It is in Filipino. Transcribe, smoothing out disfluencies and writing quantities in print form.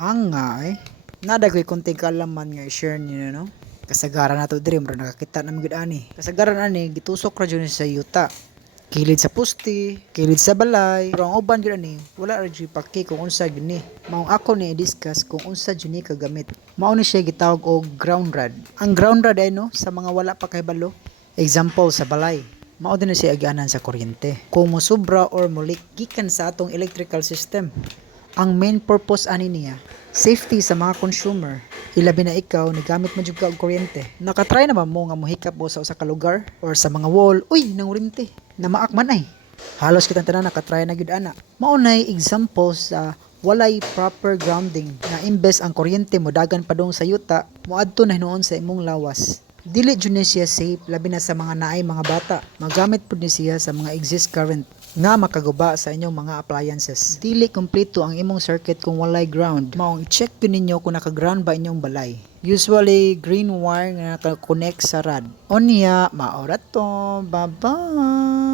Ang nga eh. Nadagoy konting kalaman nga i-share niyo no. Kasagaran nato diri mura nakakita na gud ani. Kasagaran ani gitusok ra jud sa yuta. Kilid sa pusti, kilid sa balay. Pero ang uban gyud ani, wala ra jud paki kung unsa gyud ni. Maong ako ni i-discuss kung unsa jud ni kagamit. Mao ni siya gitawag og ground rod. Ang ground rod ay no sa mga wala pa kahibalo. Example sa balay. Mao din na siya agianan sa kuryente. Kung mosobra or molik gikan sa atong electrical system. Ang main purpose ani niya, safety sa mga consumer. Ilabi na ikaw nagamit mo jud ka og kuryente. Nakatry na ba mo nga mohikap mo sa usa ka lugar or sa mga wall, uy nang kuryente. Namaak man ay. Halos kitang tanan nakatry na gyud ana. Mao nay example sa walay proper grounding na imbes ang kuryente mo dagan padung sa yuta, moadto na hinuon sa imong lawas. Dili jud ni siya safe labi na sa mga naay mga bata. Magamit pud ni siya sa mga exist current nga makaguba sa inyong mga appliances. Dili kompleto ang imong circuit kung walay ground. Maong i-check yun ninyo kung naka-ground ba inyong balay. Usually, green wire nga naka-connect sa rod. O niya, maorat to. Bye-bye!